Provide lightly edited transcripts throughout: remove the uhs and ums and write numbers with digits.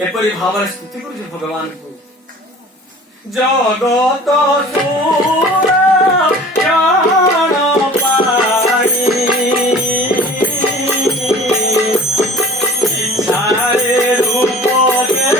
एपरी भाव स्तुति करुचे भगवान को जगत सुर प्राण पाई इच्छारे रूप दे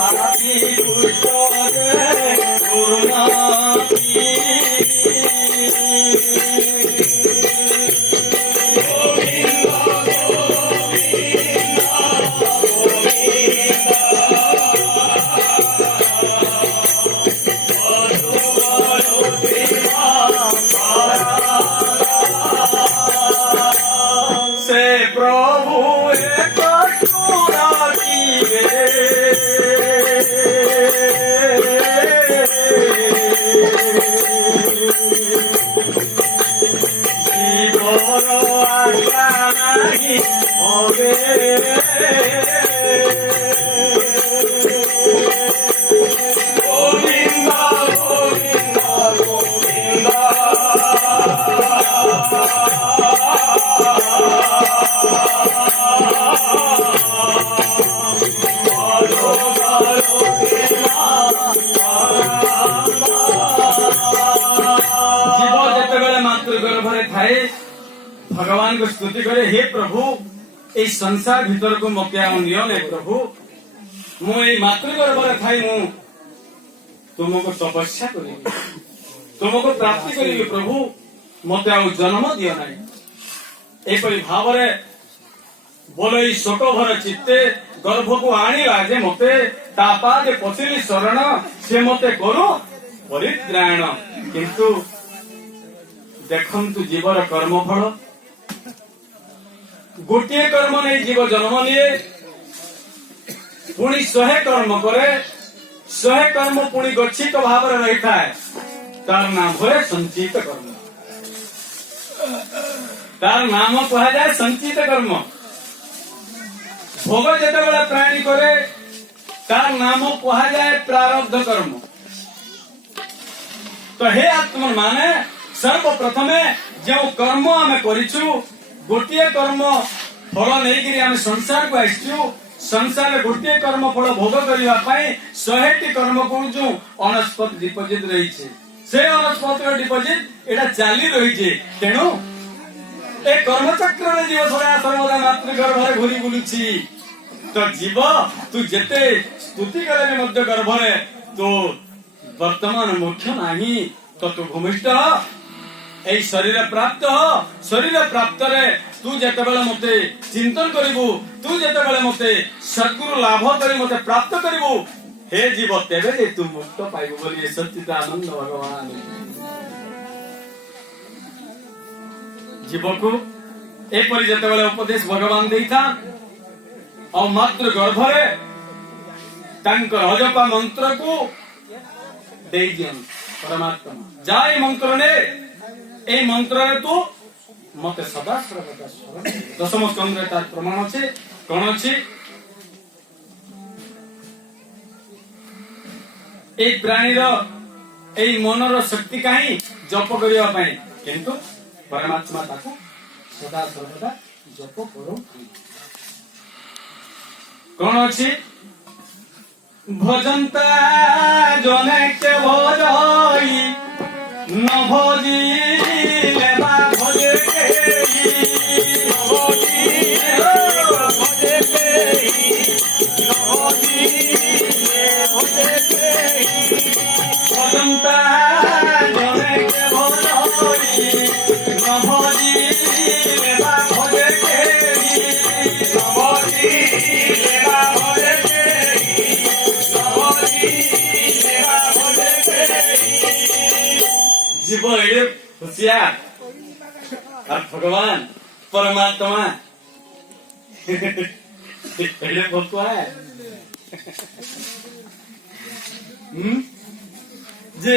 धरती गोविंद भगवान को स्तुति करे हे प्रभु ए संसार भीतर को मके नियन है प्रभु मु मातृ गर्भ थाई मु तुमको तपस्या करी तुमको प्राप्ति करी प्रभु मते आ जन्म दियो ना एपरी भाव बोल शोक भर चित्ते गर्भ को आणिला जे मते तापादे पचिली शरण से मते करो परित्राण किंतु देखंतु जीवर कर्मफल गोटे कर्म नहीं जीव जन्म लिए पुणी 100 कर्म करे 100 कर्म पुणी गच्छित भाव रही था तार नाम है संचित कर्म तार नाम कहा जाए संचित कर्म भोग जिते प्राणी करे तार नाम कहा जाए प्रारब्ध कर्म तो हे आत्मा माने सर्वप्रथमे जो कर्म आम करिछु गोटे कर्म फल नहीं आम संसार को आसचु संसार गोटे कर्म फल भोग करने 100टी कर्म करूँ अनस्पत डिपोजिट रही से अनस्पत डिपोजिट एटा चली रही तेणु ए कर्मचक्र में जीव सदा सर्वदा मातृगर्भ घूरी बुलुची तो जीव तू जेते स्तुति करे गर्भरे तो वर्तमान मोक्ष नाही तो तू भूमिष्ठ এই শরীর প্রাপ্ত রে তু যেতবেলে মতে চিন্তন করিবু তু যেতবেলে মতে সদ্গুরু লাভ করি মতে প্রাপ্ত করিবু হে জীব তেবে যে তু মুক্ত পাইবু বলি সচ্চিদানন্দ ভগবান জীবকু এপরি যেতবেলে উপদেশ ভগবান দেইতা और मातृ गर्भरे तांकर अजपा मंत्र को दे दियन परमात्मा जाय मंत्र ने ए मंत्र रे तू मते सदा सर्वदा स्मरण दशम स्कंदरे तार प्रमाण अछि कोन अछि এই ପ୍ରାଣୀର ଏଇ ମନର ଶକ୍ତି କାହିଁ ଜପ କରିବା ପାଇଁ, କିନ୍ତୁ ପରମାତ୍ମା ତାକୁ ସଦା ସର୍ବଦା ଜପ କରନ୍ତି। କଣ ଅଛି? ଭଜନ୍ତା ଜନେ କେ ଭଜଇ ନ ଭଜିଲେ ବା ଭଜେ କେହି, ନ ଭଜିଲେ ଭଜେ କେହି, ନ ଭଜିଲେ ଭଜେ କେହି। ଭଜନ୍ତା ଜନେ କେ ଭଜଇ ନ ଭଜିଲେ ବା ଭଜେ କେହି, ନ ଭଜିଲେ ବା ଭଜେ କେହି, ନ ଭଜିଲେ ବା ଭଜେ କେହି। जीव एड़े होशियार और भगवान परमात्मा एड़े भक्वा है। जे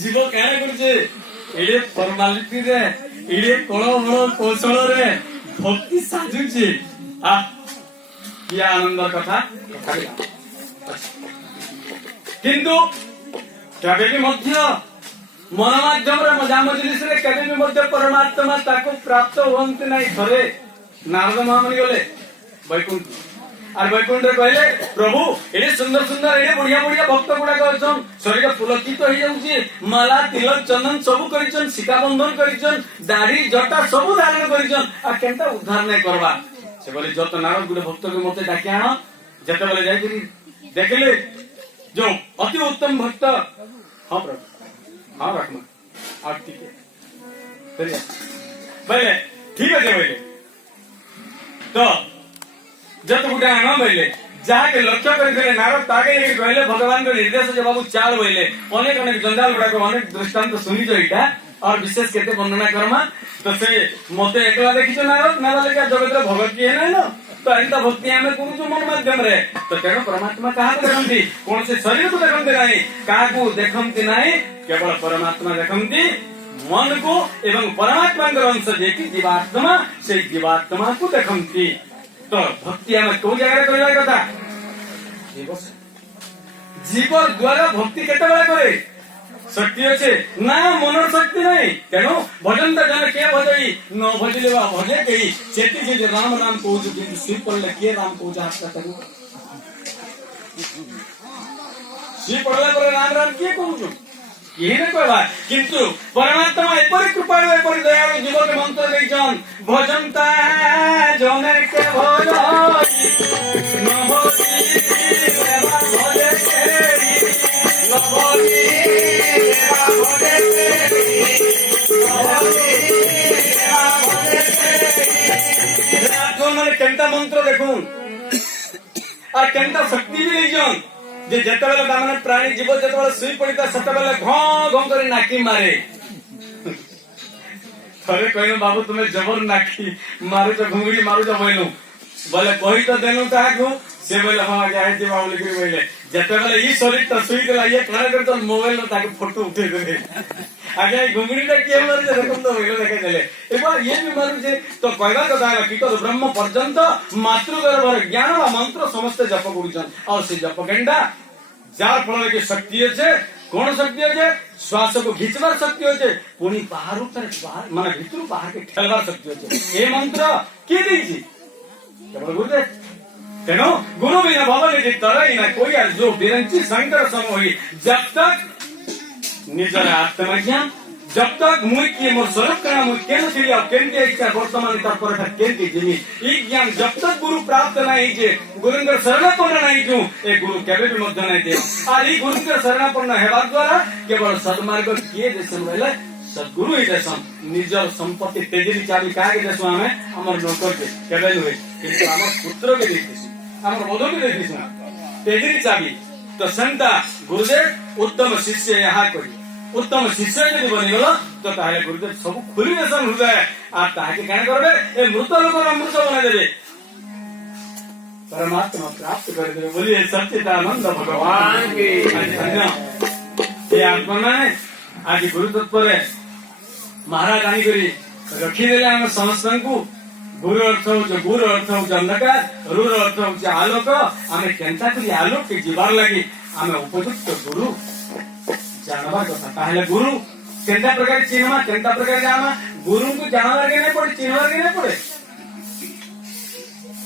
जीव कहना करछे एड़े फॉर्मालिटी रे एड़े कोण बड़ कौशल रे भक्ति साजुची। आ क्या आनंद कथा किंतु केबे भी मध्य मन माध्यम मजाम जिनिस केबे भी मध्य परमात्मा ताको प्राप्त होते नहीं। थरे नारद महामुनि गले वैकुंठ और वैकुंठ कहले प्रभु एडे सुंदर सुंदर एडे बढ़िया बढ़िया भक्त गुड़ाक अछन, शरीर पुलकित हो जाउची, माला तिलक चंदन सब करिछन, शिखा बंधन करिछन, दाढ़ी जटा सब धारण करिछन, आ केनता उद्धार नहीं करबा। से बोले जत नारद गुडे भक्त के मते डाके आण। जते बोले जाई देखले जो अति उत्तम भक्त, हां प्रभु हाँ रखना आप ठीक है बोले ठीक है बोले तो जब गुटे आण बोले जाके लक्ष्य कर नारद ताके कहले भगवान को निर्देश जो बाबू चाल बोले अनेक अनेक जंजाल गुड़ा अनेक दृष्टांत सुनी जो इटा और विशेष केते वर्णना करमा। तो से मते एकला देखिछ नारद ना बोले क्या जगत रे भगत किए ना न तो एंता भक्ति हमें करू मन माध्यम रे। तो तेणु परमात्मा कहा देखती कौन से शरीर को देखती नहीं, कहा देखती नहीं, केवल परमात्मा देखती मन को एवं परमात्मा अंश जेकी जीवात्मा से जीवात्मा को देखती। तो भक्ति हमें कौ जगह करवा कथा जीव द्वारा भक्ति केते बेला करे शक्ति अच्छे ना मनर शक्ति नहीं। तेणु भजनता जन के भजई न भजिले बा भजे कही चेती जे राम नाम कहू किंतु शिव पड़ले के राम कहू हाथ का शिव पड़ला पर राम राम के कहू ये न कहबा। किंतु परमात्मा एपरि कृपाळु एपरि दयालु जीव के मंत्र देइछन भजनता जने के भजई न भजिले बा भजे कही, न भजिले बा भजे कही, न भजिले बा भजे कही। आगो माने केनता मंत्र देखुन और केनता शक्ति भी लेजन जे जते बेले तामने प्राणी जीव जते बेले सुई पड़िता सते बेले घं घं करी नाकी मारे। थरे कहनु बाबू तुम्हें जबर नाकी मारू तो घुंगड़ी मारू तो बोलू बोले कही तो देनु ताकू से बोले हां आगे आइ जे बाबू लिखि बोले जते बेले ई शरीर तो सुई देला ये खाना कर तो मोबाइल न ताके फोटो उठे देले आगे घुंगड़ी ता के मारे जे देखम तो बोले देखे देले एक बार ये भी मारू जे तो कहबा कथा है कि तो ब्रह्म पर्यंत मातृगर्भर ज्ञान वा मंत्र समस्त जप करूछन और से जप गंडा जार फल के शक्ति है कौन शक्ति है श्वास को घिचवार शक्ति है पुणी बाहर माने भीतर बाहर के ठेलवार शक्ति है। ये मंत्र के दीजी केवल गुरुदेव। तेणु गुरु बिना भवन जी तरई ना कोई जो बिरंची शंकर सम होई जब तक निजर आत्मज्ञान जब तक मुई की मोर स्वरूप करा मुई केन छिया केन के इच्छा वर्तमान तर पर केन के जिनी ई ज्ञान जब तक गुरु प्राप्त नहीं जे गुरुंगर शरणापन्न नहीं जो ए गुरु केबे भी मध्य नहीं दे आ ई गुरुंगर शरणापन्न हेबा द्वारा केवल सन्मार्ग किए देसन रहले सद्गुरु ही देसन निजर संपत्ति तेजरी चाबी काहे देसु हमें हमर नौकर के केबे होय किंतु हमर पुत्र के देथिसु हमर बधू के देथिसु तेजरी चाबी। तो संता गुरुदेव उत्तम शिष्य यहाँ करी उत्तम शिष्य यदि बनीगल तो ताहे गुरुदेव सब खुली देसन हृदय आ ताके काने करबे ए मृत लोक अमृत बना देबे परमात्मा प्राप्त कर देबे। बोलिए सच्चिदानंद भगवान की धन्य। ये आत्मा माने आज गुरु तत्पर महाराज आनी करी रखी देले हम समस्त को गुरु अर्थ हो अंधकार रुर अर्थ हो आलोक आमे केनता करी आलोक के जीवार लगी आमे उपयुक्त गुरु जानवर कथा ताहले गुरु केनता प्रकार चिन्हमा केनता प्रकार जामा गुरु को जानवर के नहीं पड़े चिन्हवर के नहीं पड़े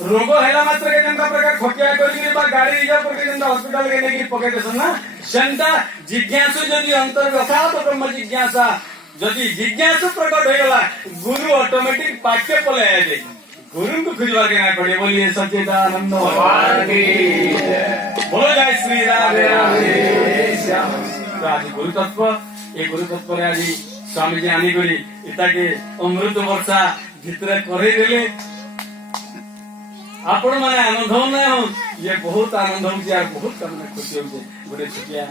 रोग हैला मात्र के केनता प्रकार खटिया करी बा गाड़ी रिजर्व करके केनता हॉस्पिटल के नेकी पके देसन ना सेंता जिज्ञासु जदि अंतर व्यथा तो ब्रह्म जिज्ञासा जदि जिज्ञासु प्रकट होगला गुरु ऑटोमेटिक पाक्य पले आए गुरु को खुजवा के ना पड़े बोलिए सच्चिदानंद भगवान की बोलो जय श्री राधे राधे श्याम। तो आज गुरु तत्व ये गुरु तत्व रे आज स्वामी जी आनी करी इता के अमृत वर्षा भितर करे देले आपण माने आनंद हो ना ये बहुत आनंद हो बहुत खुशी हो गोटे छुटिया